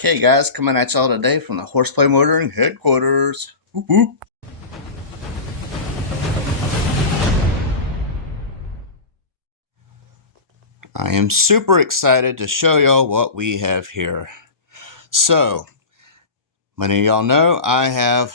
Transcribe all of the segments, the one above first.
Okay guys, coming at y'all today from the Horseplay Motoring headquarters. Whoop whoop. I am super excited to show y'all what we have here. So, many of y'all know I have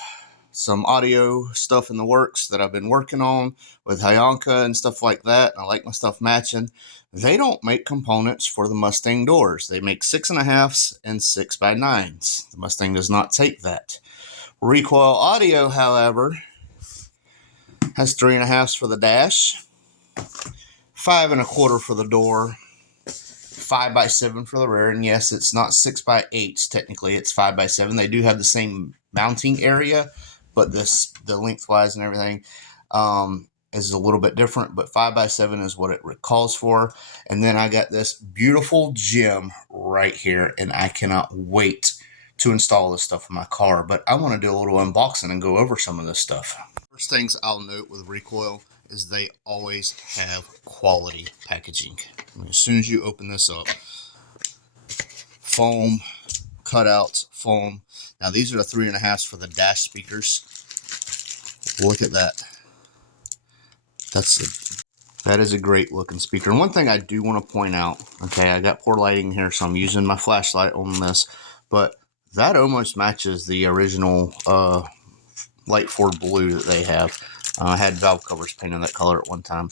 some audio stuff in the works that I've been working on with Hyonka and stuff like that. I like my stuff matching. They don't make components for the Mustang doors. They make 6.5s and 6x9s. The Mustang does not take that. Recoil Audio, however, has 3.5s for the dash, 5.25 for the door, 5x7 for the rear, and yes, it's not 6x8s technically, it's 5x7. They do have the same mounting area, but the lengthwise and everything is a little bit different, but 5x7 is what it calls for. And then I got this beautiful gem right here, and I cannot wait to install this stuff in my car, but I want to do a little unboxing and go over some of this stuff. First things I'll note with Recoil is they always have quality packaging. I mean, as soon as you open this up, foam, cutouts, foam. Now these are the 3.5s for the dash speakers. Look at that. That is a great looking speaker. And one thing I do want to point out, okay, I got poor lighting here, so I'm using my flashlight on this, but that almost matches the original light Ford blue that they have. I had valve covers painted that color at one time.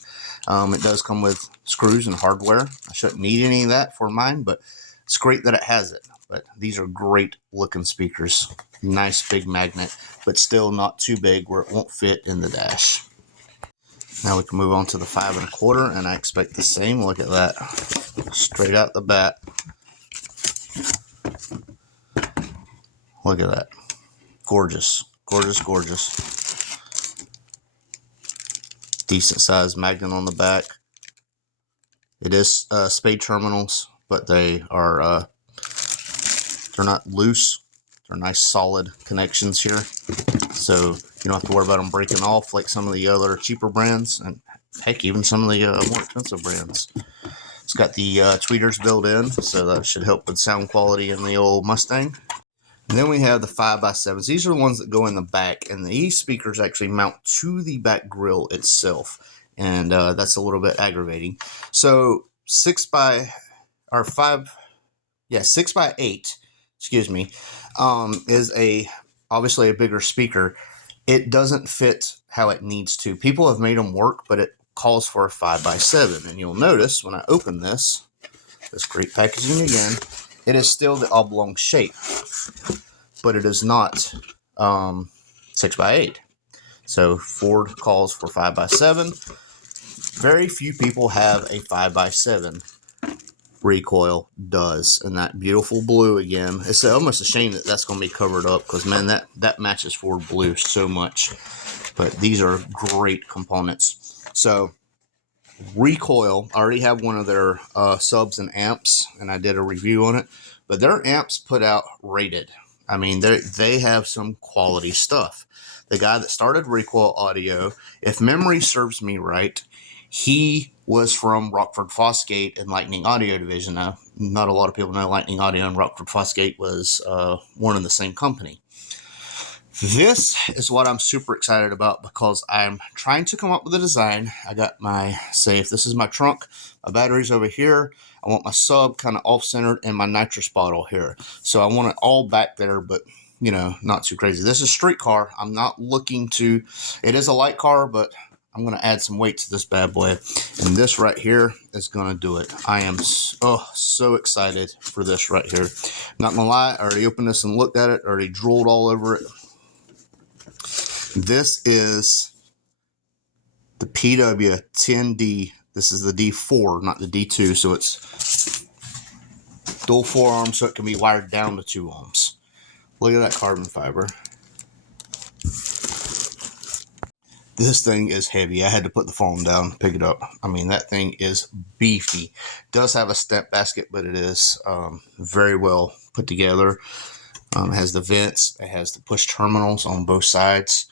It does come with screws and hardware. I shouldn't need any of that for mine, but it's great that it has it. But these are great looking speakers. Nice big magnet, but still not too big where it won't fit in the dash. Now we can move on to the 5.25, and I expect the same. Look at that. Straight out the bat. Look at that. Gorgeous. Gorgeous, gorgeous. Decent sized magnet on the back. It is spade terminals, but they are they're not loose. They're nice solid connections here, so you don't have to worry about them breaking off like some of the other cheaper brands, and heck, even some of the more expensive brands. It's got the tweeters built in, so that should help with sound quality in the old Mustang. And then we have the 5x7s. These are the ones that go in the back, and these speakers actually mount to the back grille itself, and that's a little bit aggravating. So 6x8, excuse me, is obviously a bigger speaker. It doesn't fit how it needs to. People have made them work, but it calls for a 5x7, and you'll notice when I open this great packaging again, it is still the oblong shape, but it is not 6x8. So Ford calls for 5x7. Very few people have a 5x7. Recoil does, and that beautiful blue again. It's almost a shame that that's going to be covered up, because man, that matches Ford blue so much. But these are great components. So Recoil, I already have one of their subs and amps, and I did a review on it, but their amps put out rated. I mean, they have some quality stuff. The guy that started Recoil Audio, if memory serves me right, he was from Rockford Fosgate and Lightning Audio Division. Now, not a lot of people know Lightning Audio and Rockford Fosgate was one and the same company. This is what I'm super excited about, because I'm trying to come up with a design. I got my, say if this is my trunk, my battery's over here. I want my sub kind of off-centered and my nitrous bottle here. So I want it all back there, but you know, not too crazy. This is a street car. I'm not looking to, it is a light car, but I'm going to add some weight to this bad boy. And this right here is going to do it. I am so excited for this right here. Not going to lie, I already opened this and looked at it, already drooled all over it. This is the PW10D. This is the D4, not the D2, so it's dual 4-arm, so it can be wired down to 2 ohms. Look at that carbon fiber. This thing is heavy. I had to put the phone down to pick it up. I mean, that thing is beefy. It does have a step basket, but it is very well put together. It has the vents. It has the push terminals on both sides.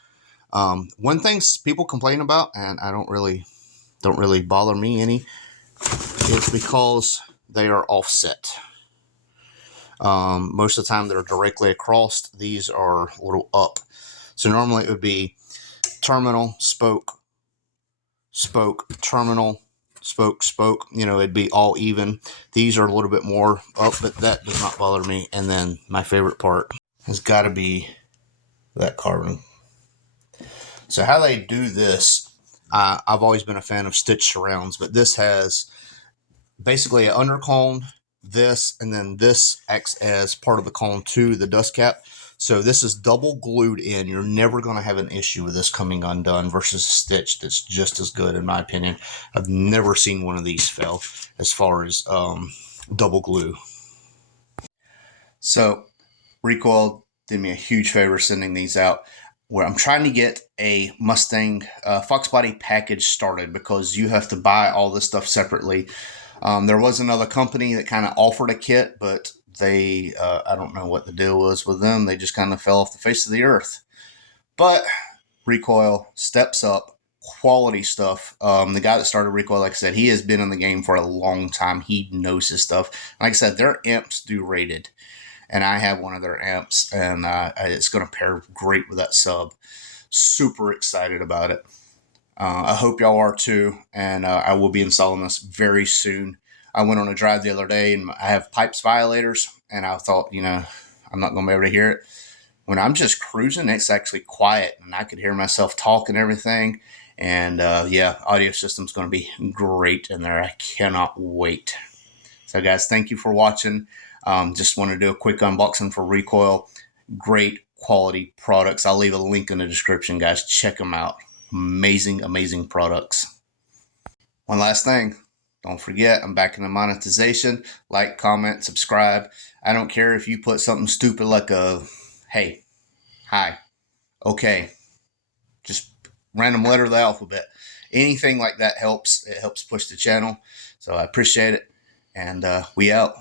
One thing people complain about, and I don't really bother me any, is because they are offset. Most of the time they're directly across. These are a little up. So normally it would be terminal, spoke, spoke, terminal, spoke, spoke. You know, it'd be all even. These are a little bit more up, but that does not bother me. And then my favorite part has got to be that carbon. So how they do this, I've always been a fan of stitch surrounds, but this has basically an undercone, this, and then this acts as part of the cone to the dust cap. So this is double glued in. You're never going to have an issue with this coming undone versus a stitch that's just as good, in my opinion. I've never seen one of these fail as far as double glue. So Recoil did me a huge favor sending these out, where I'm trying to get a Mustang Foxbody package started, because you have to buy all this stuff separately. There was another company that kind of offered a kit, but they, I don't know what the deal was with them. They just kind of fell off the face of the earth. But Recoil steps up, quality stuff. The guy that started Recoil, like I said, he has been in the game for a long time. He knows his stuff. Like I said, their amps do rated, and I have one of their amps, and it's going to pair great with that sub. Super excited about it. I hope y'all are too, and I will be installing this very soon. I went on a drive the other day, and I have pipes violators, and I thought, you know, I'm not going to be able to hear it. When I'm just cruising, it's actually quiet, and I could hear myself talk and everything. And yeah, audio system's going to be great in there. I cannot wait. So guys, thank you for watching. Just want to do a quick unboxing for Recoil. Great quality products. I'll leave a link in the description, guys. Check them out. Amazing, amazing products. One last thing. Don't forget, I'm back in the monetization. Like, comment, subscribe. I don't care if you put something stupid like a, hey, hi, okay. Just random letter of the alphabet. Anything like that helps. It helps push the channel. So I appreciate it. And we out.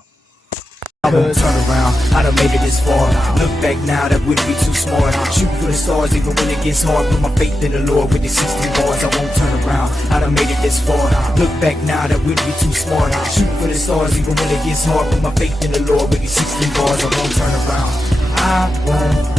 I won't turn around, I done made it this far. Look back now, that wouldn't be too smart. Shoot for the stars even when it gets hard. Put my faith in the Lord with the 16 bars. I won't turn around, I done made it this far. Look back now, that wouldn't be too smart. Shoot for the stars even when it gets hard. Put my faith in the Lord with the 16 bars. I won't turn around, I won't